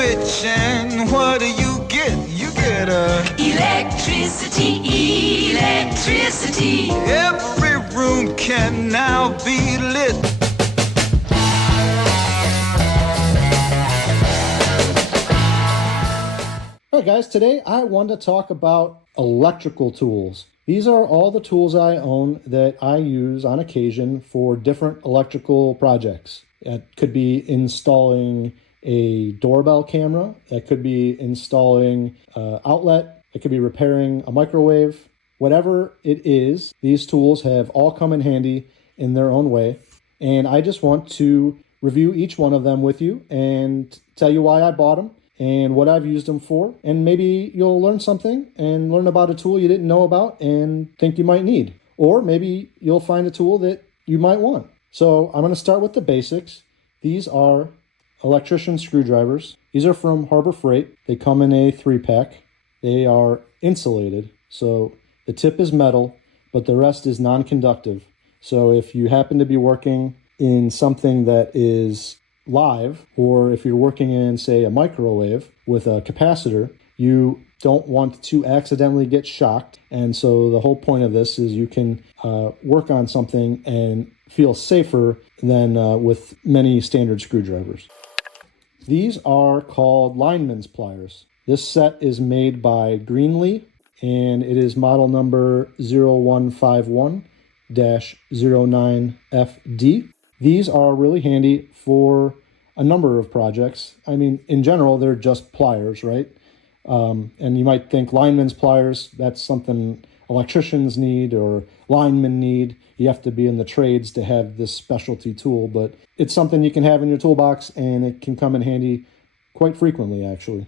switch and what do you get? You get a electricity, electricity. Every room can now be lit. Alright guys, today I want to talk about electrical tools. These are all the tools I own that I use on occasion for different electrical projects. It could be installing a doorbell camera, it could be installing an outlet, it could be repairing a microwave. Whatever it is, these tools have all come in handy in their own way. And I just want to review each one of them with you and tell you why I bought them and what I've used them for. And maybe you'll learn something and learn about a tool you didn't know about and think you might need. Or maybe you'll find a tool that you might want. So I'm going to start with the basics. These are Electrician screwdrivers. These are from Harbor Freight. They come in a 3-pack. They are insulated. So the tip is metal, but the rest is non-conductive. So if you happen to be working in something that is live, or if you're working in, say, a microwave with a capacitor, you don't want to accidentally get shocked. And so the whole point of this is you can work on something and feel safer than with many standard screwdrivers. These are called Lineman Pliers. This set is made by Greenlee, and it is model number 0151-09FD. These are really handy for a number of projects. I mean, in general, they're just pliers, right? And you might think lineman's pliers, that's something electricians need or linemen need. You have to be in the trades to have this specialty tool, but it's something you can have in your toolbox and it can come in handy quite frequently, actually.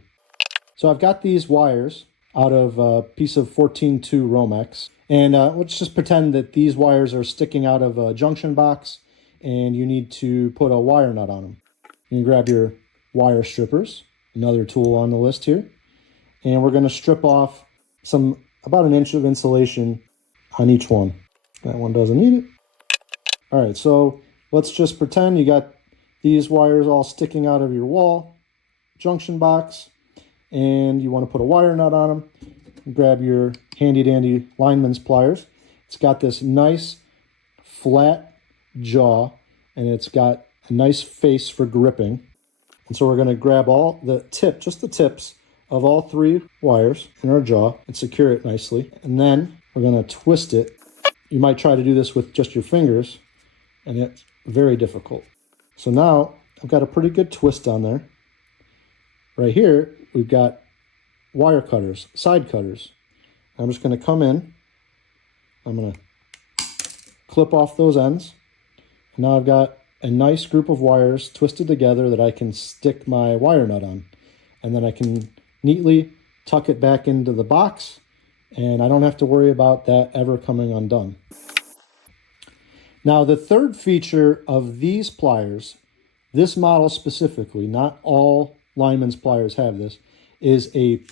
So I've got these wires out of a piece of 14-2 Romex, and let's just pretend that these wires are sticking out of a junction box and you need to put a wire nut on them. You can grab your wire strippers, another tool on the list here, and we're going to strip off about an inch of insulation on each one. That one doesn't need it. All right, so let's just pretend you got these wires all sticking out of your wall junction box, and you want to put a wire nut on them. Grab your handy dandy lineman's pliers. It's got this nice flat jaw, and it's got a nice face for gripping. And so we're going to grab just the tips of all 3 wires in our jaw and secure it nicely. And then we're going to twist it. You might try to do this with just your fingers, and it's very difficult. So now I've got a pretty good twist on there. Right here, we've got wire cutters, side cutters. I'm just going to come in. I'm going to clip off those ends. And now I've got a nice group of wires twisted together that I can stick my wire nut on. And then I can neatly tuck it back into the box, and I don't have to worry about that ever coming undone. Now, the third feature of these pliers, this model specifically, not all lineman's pliers have this, is they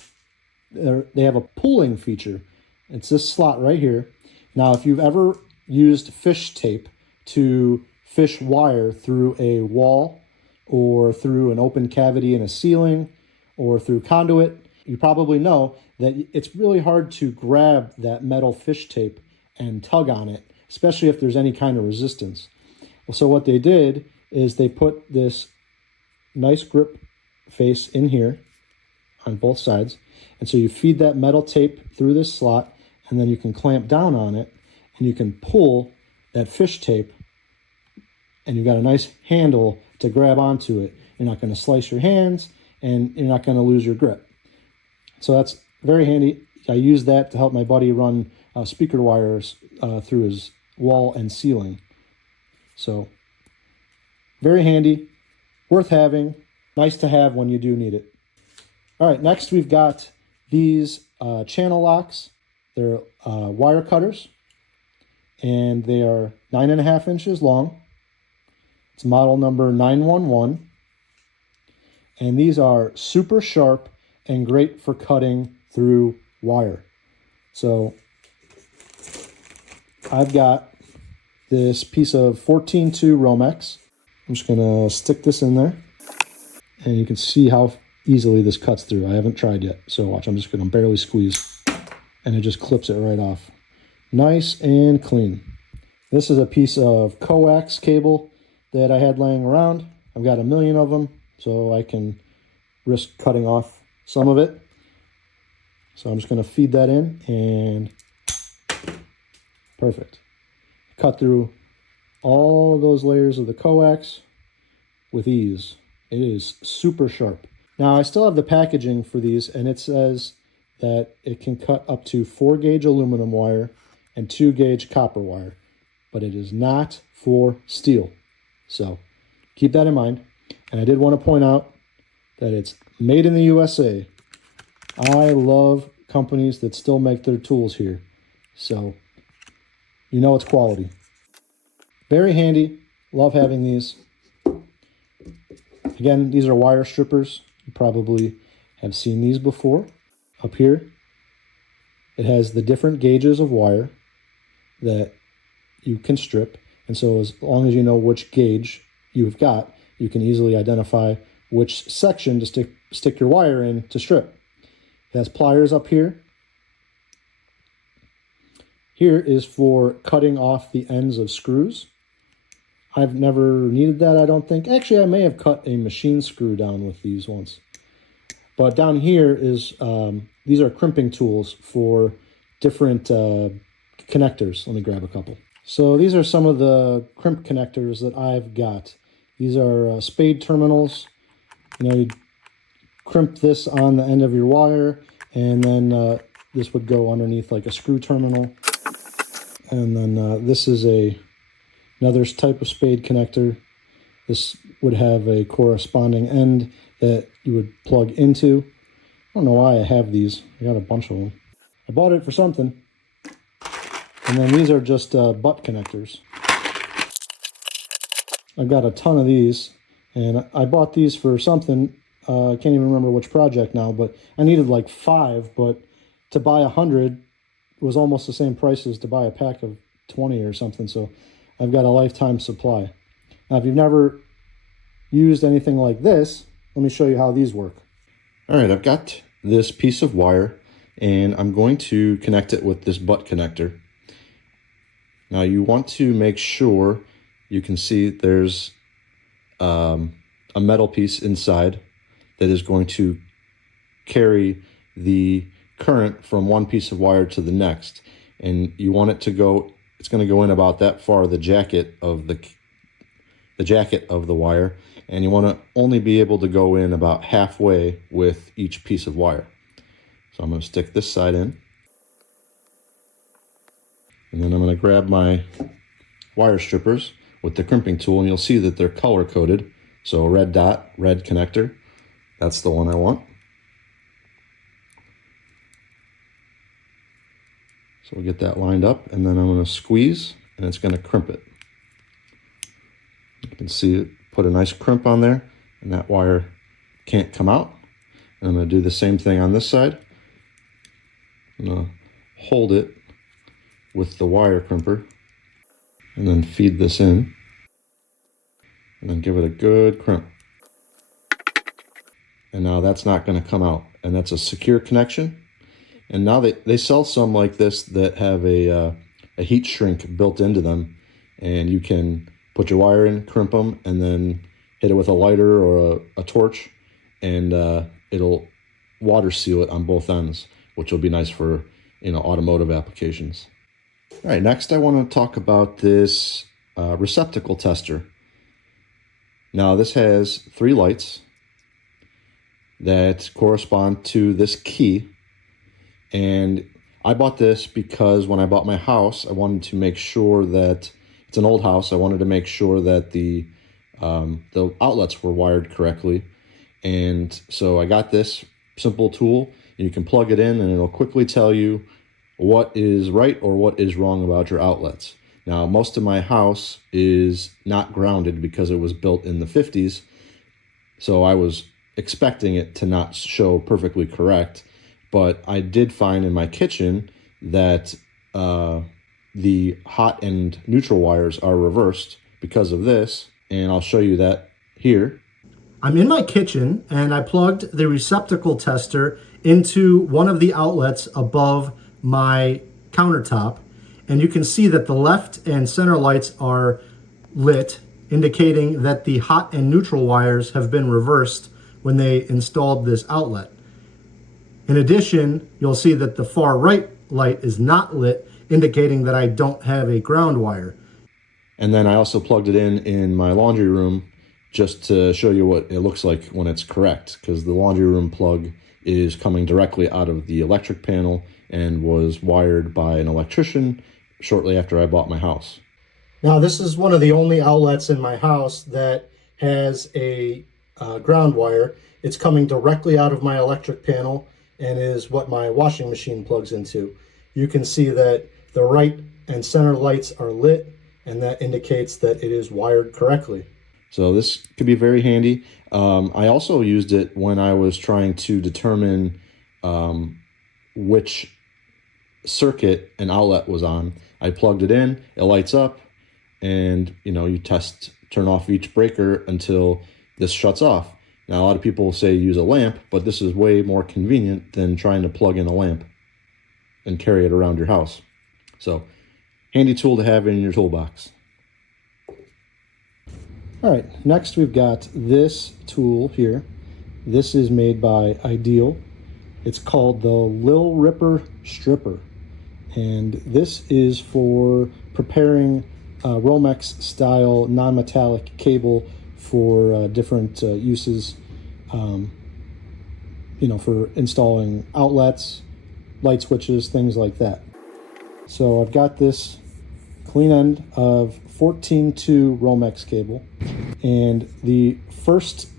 have a pulling feature. It's this slot right here. Now, if you've ever used fish tape to fish wire through a wall or through an open cavity in a ceiling or through conduit, you probably know that it's really hard to grab that metal fish tape and tug on it, especially if there's any kind of resistance. So what they did is they put this nice grip face in here on both sides. And so you feed that metal tape through this slot, and then you can clamp down on it, and you can pull that fish tape, and you've got a nice handle to grab onto it. You're not going to slice your hands, and you're not going to lose your grip. So that's very handy. I use that to help my buddy run speaker wires through his wall and ceiling. So very handy, worth having, nice to have when you do need it. All right, next we've got these channel locks. They're wire cutters, and they are 9.5 inches long. It's model number 911. And these are super sharp and great for cutting through wire. So I've got this piece of 14-2 Romex. I'm just going to stick this in there. And you can see how easily this cuts through. I haven't tried yet, so watch. I'm just going to barely squeeze, and it just clips it right off. Nice and clean. This is a piece of coax cable that I had laying around. I've got a million of them, so I can risk cutting off some of it. So I'm just going to feed that in, and perfect. Cut through all of those layers of the coax with ease. It is super sharp. Now I still have the packaging for these, and it says that it can cut up to 4-gauge aluminum wire and 2-gauge copper wire, but it is not for steel. So keep that in mind. And I did want to point out that it's made in the USA. I love companies that still make their tools here. So you know it's quality. Very handy. Love having these. Again, these are wire strippers. You probably have seen these before. Up here, it has the different gauges of wire that you can strip. And so as long as you know which gauge you've got, you can easily identify which section to stick your wire in to strip. It has pliers up here. Here is for cutting off the ends of screws. I've never needed that, I don't think. Actually, I may have cut a machine screw down with these once. But down here is, these are crimping tools for different connectors. Let me grab a couple. So these are some of the crimp connectors that I've got. These are spade terminals. You know, you crimp this on the end of your wire, and then this would go underneath like a screw terminal. And then this is another type of spade connector. This would have a corresponding end that you would plug into. I don't know why I have these. I got a bunch of them. I bought it for something. And then these are just butt connectors. I've got a ton of these, and I bought these for something. I can't even remember which project now, but I needed like 5, but to buy 100 was almost the same price as to buy a pack of 20 or something, so I've got a lifetime supply. Now, if you've never used anything like this, let me show you how these work. All right, I've got this piece of wire, and I'm going to connect it with this butt connector. Now, you want to make sure you can see there's a metal piece inside that is going to carry the current from one piece of wire to the next. And you want it to go, it's going to go in about that far, the jacket of the wire, and you want to only be able to go in about halfway with each piece of wire. So I'm going to stick this side in, and then I'm going to grab my wire strippers with the crimping tool, and you'll see that they're color coded. So red dot, red connector, that's the one I want. So we'll get that lined up, and then I'm going to squeeze, and it's going to crimp it. You can see it put a nice crimp on there, and that wire can't come out. And I'm going to do the same thing on this side. I'm going to hold it with the wire crimper, and then feed this in, and then give it a good crimp. And now that's not going to come out, and that's a secure connection. And now they sell some like this that have a heat shrink built into them, and you can put your wire in, crimp them, and then hit it with a lighter or a torch, and it'll water seal it on both ends, which will be nice for, you know, automotive applications. All right, next I want to talk about this receptacle tester. Now this has 3 lights that correspond to this key. And I bought this because when I bought my house, I wanted to make sure that, it's an old house, I wanted to make sure that the outlets were wired correctly. And so I got this simple tool. You can plug it in, and it'll quickly tell you what is right or what is wrong about your outlets. Now, most of my house is not grounded because it was built in the 50s, so I was expecting it to not show perfectly correct. But I did find in my kitchen that the hot and neutral wires are reversed because of this, and I'll show you that here. I'm in my kitchen and I plugged the receptacle tester into one of the outlets above my countertop, and you can see that the left and center lights are lit, indicating that the hot and neutral wires have been reversed when they installed this outlet. In addition, you'll see that the far right light is not lit, indicating that I don't have a ground wire. And then I also plugged it in my laundry room just to show you what it looks like when it's correct, because the laundry room plug is coming directly out of the electric panel and was wired by an electrician shortly after I bought my house. Now, this is one of the only outlets in my house that has a ground wire. It's coming directly out of my electric panel and is what my washing machine plugs into. You can see that the right and center lights are lit, and that indicates that it is wired correctly. So this could be very handy. I also used it when I was trying to determine which circuit an outlet was on. I plugged it in, it lights up, and you turn off each breaker until this shuts off. Now, a lot of people say use a lamp, but this is way more convenient than trying to plug in a lamp and carry it around your house. So, handy tool to have in your toolbox. All right, next we've got this tool here. This is made by Ideal. It's called the Lil Ripper Stripper. And this is for preparing Romex style non-metallic cable for different uses, for installing outlets, light switches, things like that. So I've got this clean end of 14-2 Romex cable, and the first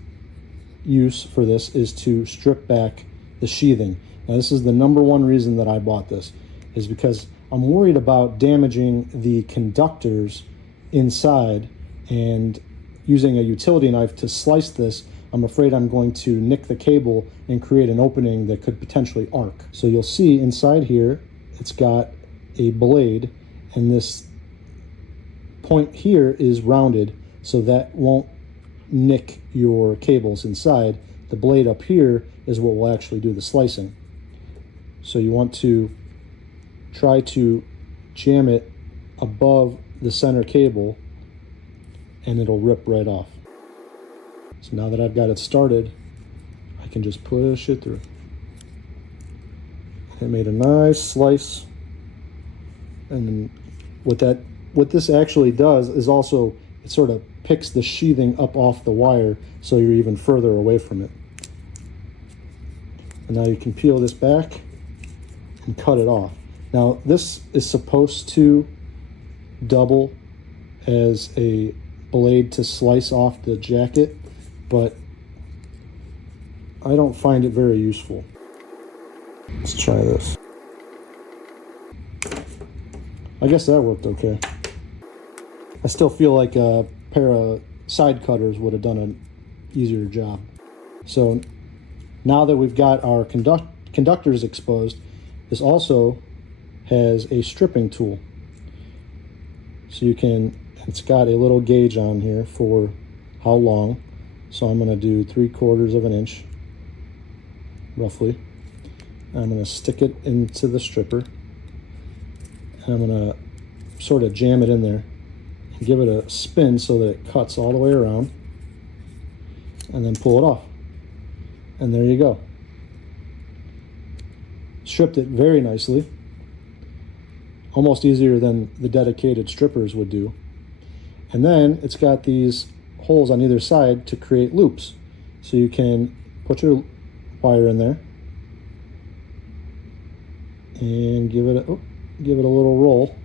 use for this is to strip back the sheathing. Now, this is the number one reason that I bought this, is because I'm worried about damaging the conductors inside, and using a utility knife to slice this, I'm afraid I'm going to nick the cable and create an opening that could potentially arc. So you'll see inside here, it's got a blade, and this point here is rounded, so that won't nick your cables inside. The blade up here is what will actually do the slicing. So you want to try to jam it above the center cable, and it'll rip right off. So now that I've got it started, I can just push it through. It made a nice slice. And then what this actually does is also, it sort of picks the sheathing up off the wire, so you're even further away from it. And now you can peel this back and cut it off. Now, this is supposed to double as a blade to slice off the jacket, but I don't find it very useful. Let's try this. I guess that worked okay. I still feel like a pair of side cutters would have done an easier job. So now that we've got our conductors exposed, this also has a stripping tool. So it's got a little gauge on here for how long. So I'm going to do 3/4 of an inch, roughly. I'm going to stick it into the stripper, and I'm going to sort of jam it in there and give it a spin so that it cuts all the way around, and then pull it off. And there you go. Stripped it very nicely, almost easier than the dedicated strippers would do. And then it's got these holes on either side to create loops. So you can put your wire in there and give it a little roll.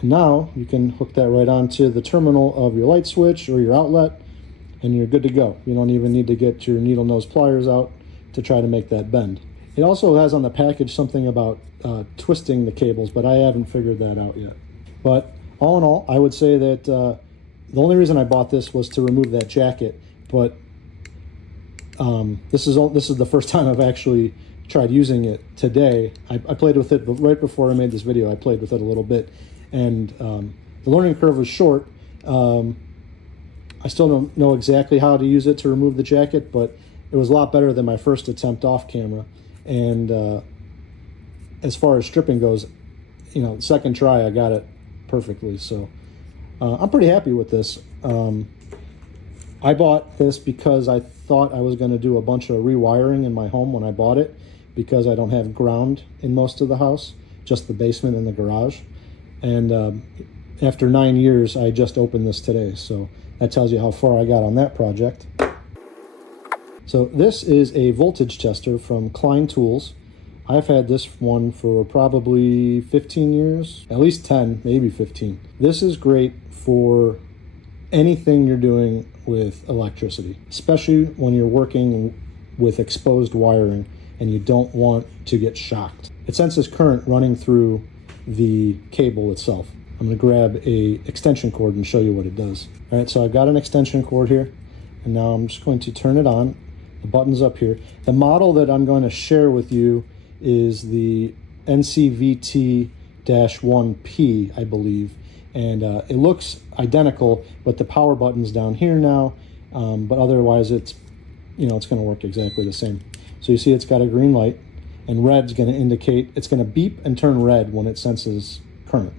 And now you can hook that right onto the terminal of your light switch or your outlet, and you're good to go. You don't even need to get your needle nose pliers out to try to make that bend. It also has on the package something about twisting the cables, but I haven't figured that out yet. But all in all, I would say that the only reason I bought this was to remove that jacket, but this is the first time I've actually tried using it today. I played with it, but right before I made this video, I played with it a little bit, and the learning curve was short, I still don't know exactly how to use it to remove the jacket, but it was a lot better than my first attempt off camera. And as far as stripping goes, second try I got it perfectly. So I'm pretty happy with this. I bought this because I thought I was going to do a bunch of rewiring in my home when I bought it, because I don't have ground in most of the house, just the basement and the garage. And after 9 years, I just opened this today. So that tells you how far I got on that project. So this is a voltage tester from Klein Tools. I've had this one for probably 15 years, at least 10, maybe 15. This is great for anything you're doing with electricity, especially when you're working with exposed wiring and you don't want to get shocked. It senses current running through the cable itself. I'm going to grab a extension cord and show you what it does. All right, so I've got an extension cord here, and now I'm just going to turn it on. The button's up here. The model that I'm going to share with you is the NCVT-1P, I believe. And it looks identical, but the power button's down here now. But otherwise, it's going to work exactly the same. So you see it's got a green light, and red's going to indicate, it's going to beep and turn red when it senses current.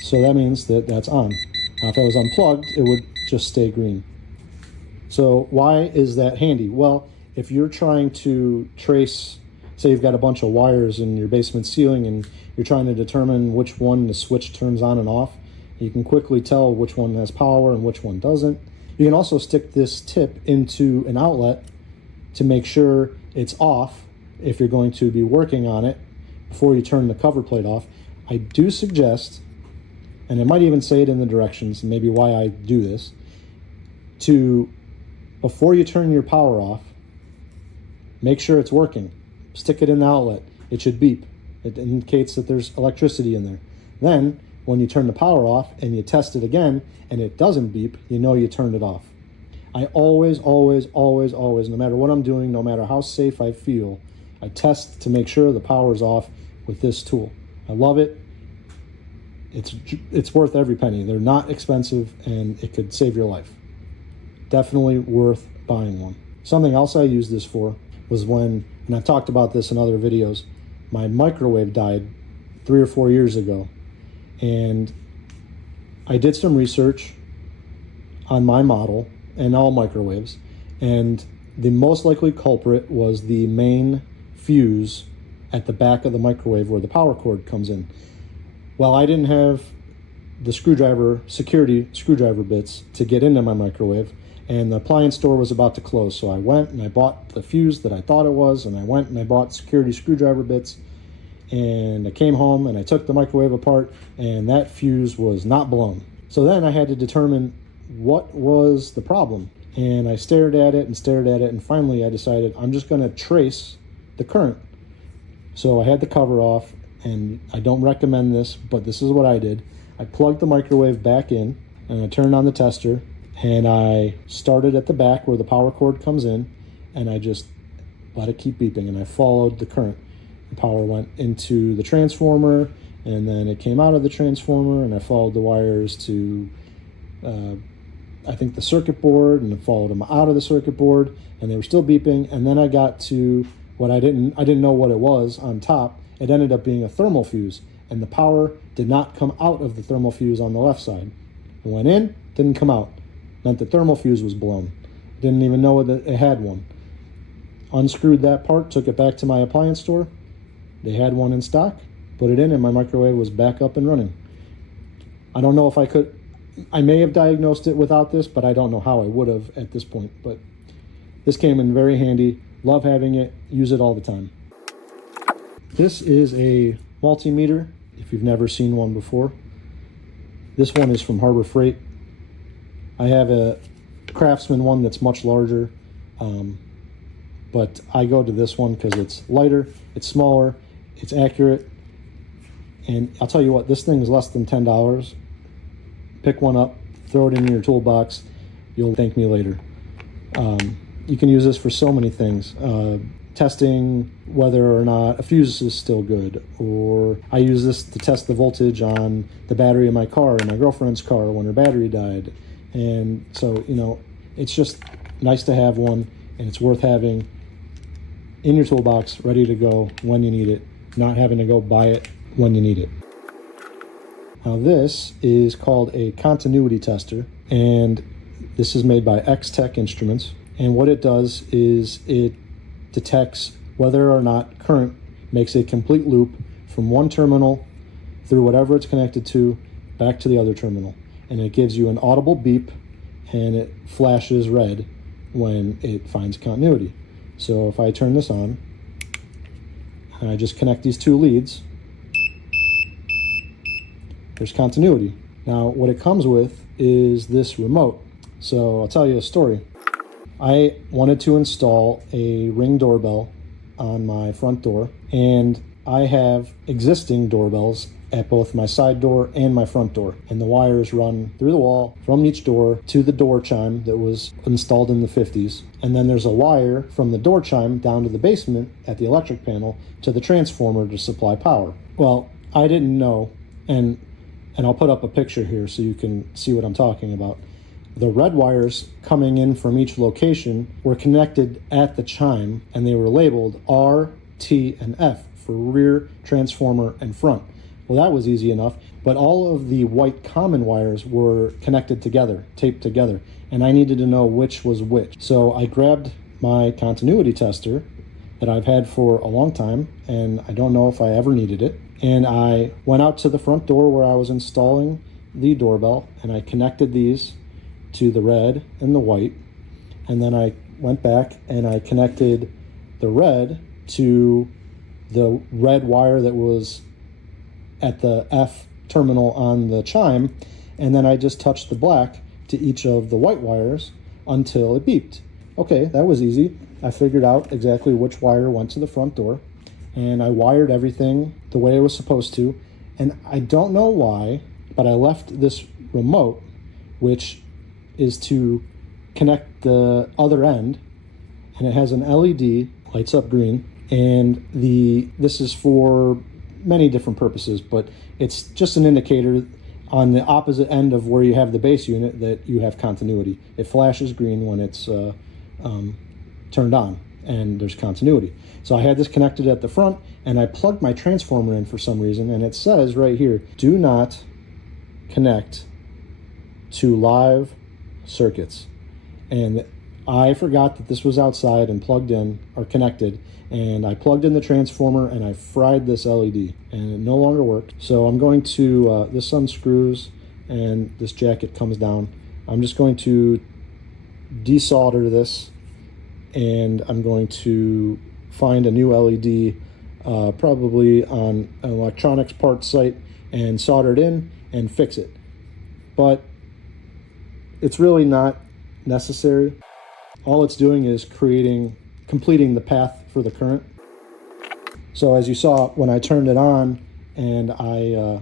So that means that that's on. Now, if I was unplugged, it would just stay green. So why is that handy? Well, if you're trying to trace, say you've got a bunch of wires in your basement ceiling and you're trying to determine which one the switch turns on and off, you can quickly tell which one has power and which one doesn't. You can also stick this tip into an outlet to make sure it's off if you're going to be working on it before you turn the cover plate off. I do suggest, and I might even say it in the directions, maybe why I do this, to, before you turn your power off, make sure it's working. Stick it in the outlet. It should beep. It indicates that there's electricity in there. Then, when you turn the power off and you test it again and it doesn't beep, you know you turned it off. I always, no matter what I'm doing, no matter how safe I feel, I test to make sure the power's off with this tool. I love it. It's worth every penny. They're not expensive, and it could save your life. Definitely worth buying one. Something else I used this for was when, and I've talked about this in other videos, my microwave died 3 or 4 years ago. And I did some research on my model and all microwaves, and the most likely culprit was the main fuse at the back of the microwave where the power cord comes in. Well, I didn't have the security screwdriver bits to get into my microwave, and the appliance store was about to close, so I went and I bought the fuse that I thought it was, and I went and I bought security screwdriver bits, and I came home and I took the microwave apart, and that fuse was not blown. So then I had to determine what was the problem, and I stared at it, and finally I decided I'm just going to trace the current. So I had the cover off, and I don't recommend this, but this is what I did. I plugged the microwave back in, and I turned on the tester, and I started at the back where the power cord comes in, and I just let it keep beeping, and I followed the current. The power went into the transformer, and then it came out of the transformer, and I followed the wires to, I think, the circuit board, and I followed them out of the circuit board, and they were still beeping, and then I got to what I didn't know what it was on top. It ended up being a thermal fuse, and the power did not come out of the thermal fuse on the left side. It went in, didn't come out. Meant the thermal fuse was blown. Didn't even know that it had one. Unscrewed that part, took it back to my appliance store. They had one in stock, put it in, and my microwave was back up and running. I don't know if I could, I may have diagnosed it without this, but I don't know how I would have at this point. But this came in very handy. Love having it, use it all the time. This is a multimeter, if you've never seen one before. This one is from Harbor Freight. I have a Craftsman one that's much larger, but I go to this one because it's lighter, it's smaller, it's accurate, and I'll tell you what, this thing is less than $10. Pick one up, throw it in your toolbox, you'll thank me later. You can use this for so many things. testing whether or not a fuse is still good, or I use this to test the voltage on the battery in my car, in my girlfriend's car when her battery died. And so, it's just nice to have one, and it's worth having in your toolbox, ready to go when you need it, not having to go buy it when you need it. Now this is called a continuity tester, and this is made by X-Tech Instruments. And what it does is it detects whether or not current makes a complete loop from one terminal through whatever it's connected to back to the other terminal. And it gives you an audible beep, and it flashes red when it finds continuity. So if I turn this on and I just connect these two leads, there's continuity. Now what it comes with is this remote. So I'll tell you a story. I wanted to install a Ring doorbell on my front door, and I have existing doorbells at both my side door and my front door, and the wires run through the wall from each door to the door chime that was installed in the 50s, and then there's a wire from the door chime down to the basement at the electric panel to the transformer to supply power. Well, I didn't know, and I'll put up a picture here so you can see what I'm talking about. The red wires coming in from each location were connected at the chime, and they were labeled R, T, and F for rear, transformer, and front. Well, that was easy enough, but all of the white common wires were connected together, taped together, and I needed to know which was which. So I grabbed my continuity tester that I've had for a long time, and I don't know if I ever needed it, and I went out to the front door where I was installing the doorbell, and I connected these to the red and the white, and then I went back and I connected the red to the red wire that was at the F terminal on the chime, and then I just touched the black to each of the white wires until it beeped. Okay, that was easy. I figured out exactly which wire went to the front door, and I wired everything the way it was supposed to, and I don't know why, but I left this remote, which is to connect the other end, and it has an LED, lights up green, and this is for many different purposes, but it's just an indicator on the opposite end of where you have the base unit that you have continuity. It flashes green when it's turned on, and there's continuity. So I had this connected at the front, and I plugged my transformer in for some reason, and it says right here, do not connect to live circuits. And I forgot that this was outside and plugged in or connected, and I plugged in the transformer and I fried this LED, and it no longer worked. So I'm going to this unscrews and this jacket comes down. I'm just going to desolder this, and I'm going to find a new LED probably on an electronics parts site and solder it in and fix it. But it's really not necessary. All it's doing is completing the path for the current. So as you saw, when I turned it on and I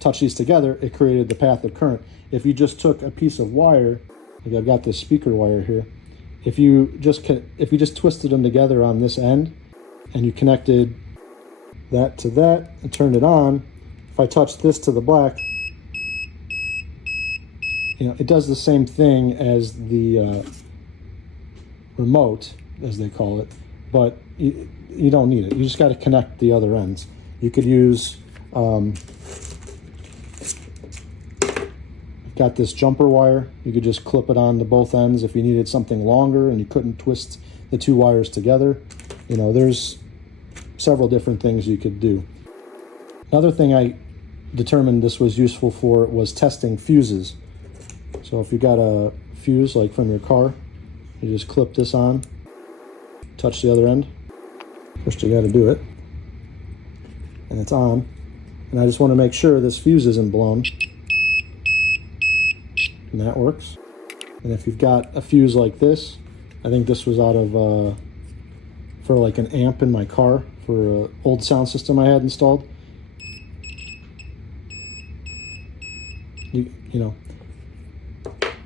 touched these together, it created the path of current. If you just took a piece of wire, like I've got this speaker wire here, if you just twisted them together on this end and you connected that to that and turned it on, if I touch this to the black, it does the same thing as the remote, as they call it, but you don't need it. You just got to connect the other ends. You could use, I've got this jumper wire. You could just clip it on to both ends if you needed something longer and you couldn't twist the two wires together. There's several different things you could do. Another thing I determined this was useful for was testing fuses. So if you got a fuse like from your car, you just clip this on, touch the other end. First you got to do it, and it's on. And I just want to make sure this fuse isn't blown, and that works. And if you've got a fuse like this, I think this was out of for like an amp in my car for an old sound system I had installed. You know,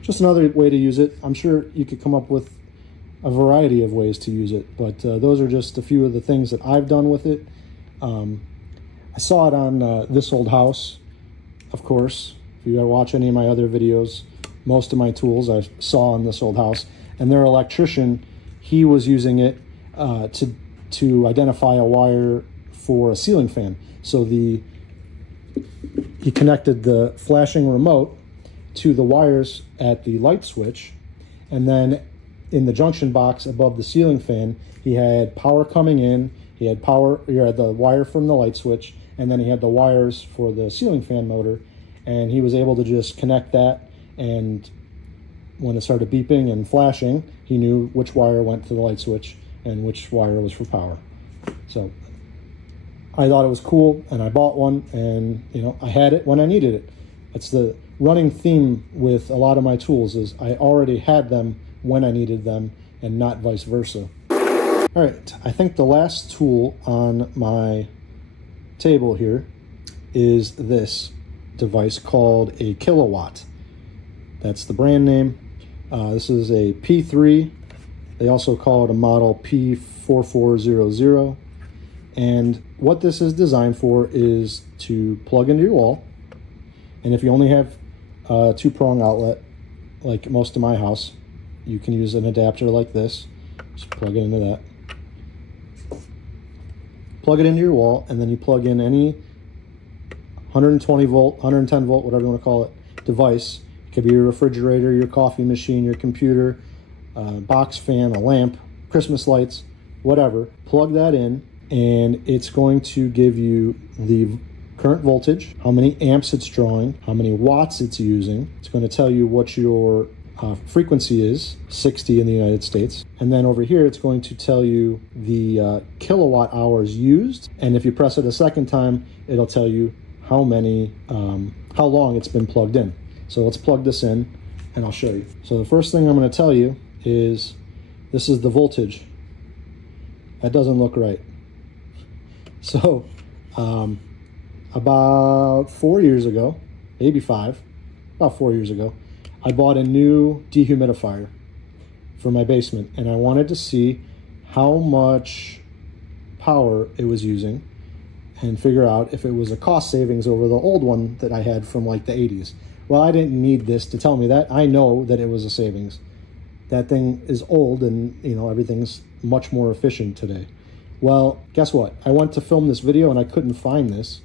just another way to use it. I'm sure you could come up with a variety of ways to use it, but those are just a few of the things that I've done with it. I saw it on This Old House, of course. If you watch any of my other videos, most of my tools I saw on This Old House, and their electrician, he was using it to identify a wire for a ceiling fan. So he connected the flashing remote to the wires at the light switch, and then in the junction box above the ceiling fan, he had power coming in, he had the wire from the light switch, and then he had the wires for the ceiling fan motor, and he was able to just connect that, and when it started beeping and flashing, he knew which wire went to the light switch and which wire was for power. So I thought it was cool, and I bought one, and I had it when I needed it. It's the running theme with a lot of my tools is I already had them when I needed them and not vice versa. All right, I think the last tool on my table here is this device called a kilowatt. That's the brand name. This is a P3. They also call it a model P4400. And what this is designed for is to plug into your wall. And if you only have a 2-prong outlet, like most of my house, you can use an adapter like this. Just plug it into that. Plug it into your wall, and then you plug in any 120 volt, 110 volt, whatever you want to call it, device. It could be your refrigerator, your coffee machine, your computer, box fan, a lamp, Christmas lights, whatever. Plug that in, and it's going to give you the current voltage, how many amps it's drawing, how many watts it's using. It's going to tell you what your frequency is, 60 in the United States. And then over here, it's going to tell you the kilowatt hours used. And if you press it a second time, it'll tell you how long it's been plugged in. So let's plug this in and I'll show you. So the first thing I'm going to tell you is this is the voltage. That doesn't look right. So about 4 years ago, maybe 5, about 4 years ago, I bought a new dehumidifier for my basement, and I wanted to see how much power it was using and figure out if it was a cost savings over the old one that I had from like the 80s. Well, I didn't need this to tell me that. I know that it was a savings. That thing is old, and everything's much more efficient today. Well, guess what? I went to film this video and I couldn't find this.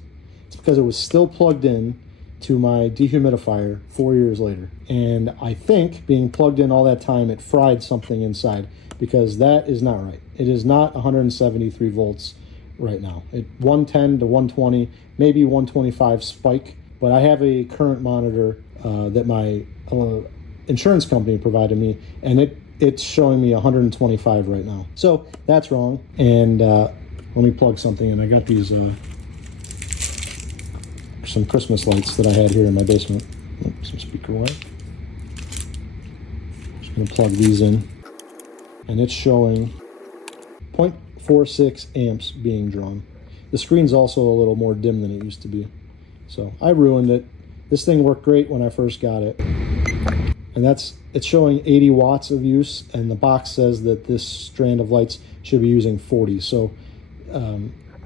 It's because it was still plugged in to my dehumidifier 4 years later. And I think being plugged in all that time, it fried something inside, because that is not right. It is not 173 volts right now. 110 to 120, maybe 125 spike. But I have a current monitor that my insurance company provided me, and it's showing me 125 right now. So that's wrong. And let me plug something in. I got these some Christmas lights that I had here in my basement. Oops, some speaker wire. Just gonna plug these in, and it's showing 0.46 amps being drawn. The screen's also a little more dim than it used to be. So I ruined it. This thing worked great when I first got it. And it's showing 80 watts of use, and the box says that this strand of lights should be using 40. So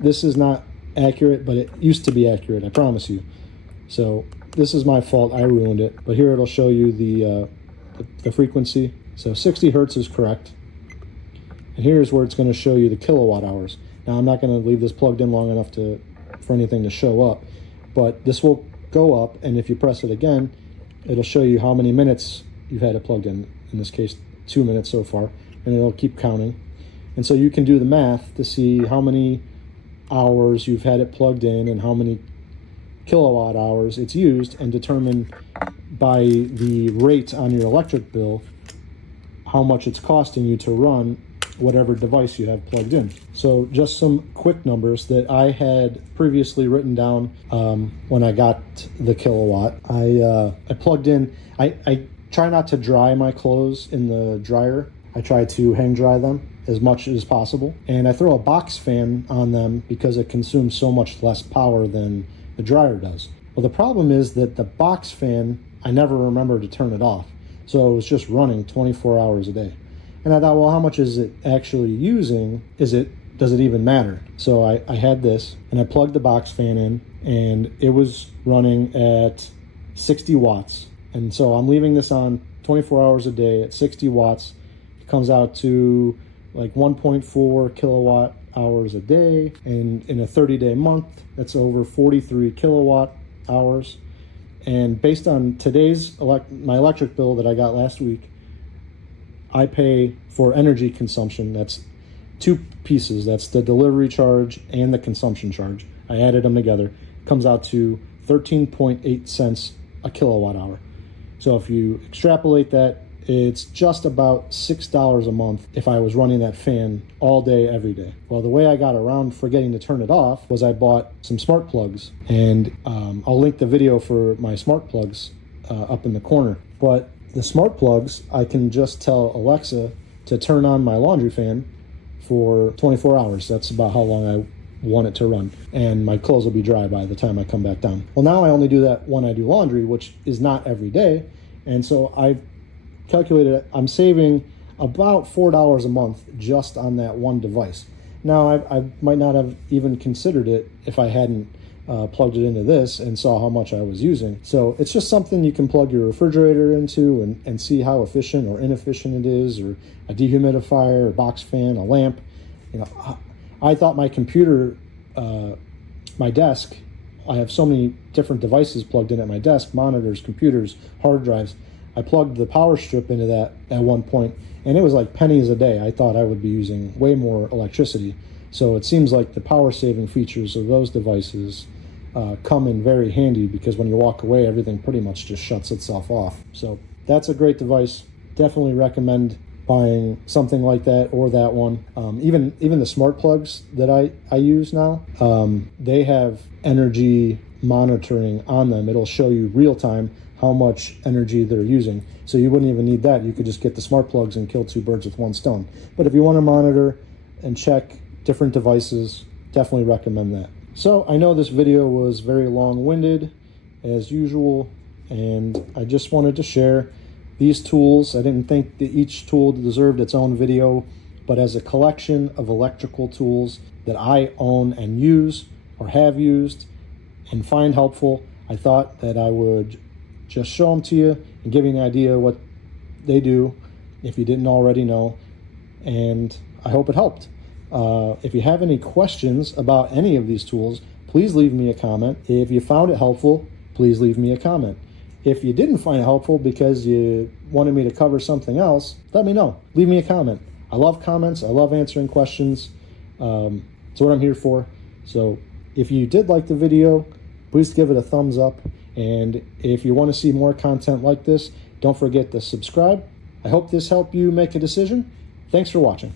this is not accurate, but it used to be accurate, I promise you. So this is my fault. I ruined it. But here it'll show you the frequency. So 60 hertz is correct. And here's where it's going to show you the kilowatt hours. Now I'm not going to leave this plugged in long enough for anything to show up, but this will go up, and if you press it again, it'll show you how many minutes you've had it plugged in this case 2 minutes so far, and it'll keep counting. And so you can do the math to see how many hours you've had it plugged in and how many kilowatt hours it's used, and determine by the rate on your electric bill how much it's costing you to run whatever device you have plugged in. So just some quick numbers that I had previously written down when I got the kilowatt. I plugged in, I try not to dry my clothes in the dryer. I try to hang dry them as much as possible. And I throw a box fan on them because it consumes so much less power than the dryer does. Well, the problem is that the box fan, I never remember to turn it off. So it was just running 24 hours a day. And I thought, well, how much is it actually using? Does it even matter? So I had this, and I plugged the box fan in, and it was running at 60 watts. And so I'm leaving this on 24 hours a day at 60 watts. It comes out to like 1.4 kilowatt hours a day, and in a 30-day month, that's over 43 kilowatt hours. And based on today's my electric bill that I got last week, I pay for energy consumption. That's two pieces. That's the delivery charge and the consumption charge. I added them together. It comes out to 13.8 cents a kilowatt hour. So if you extrapolate that, it's just about $6 a month if I was running that fan all day, every day. Well, the way I got around forgetting to turn it off was I bought some smart plugs, and I'll link the video for my smart plugs up in the corner. But the smart plugs, I can just tell Alexa to turn on my laundry fan for 24 hours. That's about how long I want it to run, and my clothes will be dry by the time I come back down. Well, now I only do that when I do laundry, which is not every day, and so I calculated it. I'm saving about $4 a month just on that one device. Now, I might not have even considered it if I hadn't plugged it into this and saw how much I was using. So it's just something you can plug your refrigerator into and see how efficient or inefficient it is, or a dehumidifier, a box fan, a lamp. You know, I thought my computer, my desk, I have so many different devices plugged in at my desk, monitors, computers, hard drives. I plugged the power strip into that at one point, and it was like pennies a day. I thought I would be using way more electricity. So it seems like the power saving features of those devices come in very handy, because when you walk away, everything pretty much just shuts itself off. So that's a great device. Definitely recommend buying something like that, or that one. Even the smart plugs that I use now, they have energy monitoring on them. It'll show you real time how much energy they're using. So you wouldn't even need that. You could just get the smart plugs and kill two birds with one stone. But if you want to monitor and check different devices, definitely recommend that. So I know this video was very long-winded as usual, and I just wanted to share these tools. I didn't think that each tool deserved its own video, but as a collection of electrical tools that I own and use, or have used and find helpful, I thought that I would just show them to you and give you an idea what they do if you didn't already know, and I hope it helped. If you have any questions about any of these tools, please leave me a comment. If you found it helpful, please leave me a comment. If you didn't find it helpful because you wanted me to cover something else, let me know. Leave me a comment. I love comments. I love answering questions. It's what I'm here for. So if you did like the video, please give it a thumbs up. And if you want to see more content like this, don't forget to subscribe. I hope this helped you make a decision. Thanks for watching.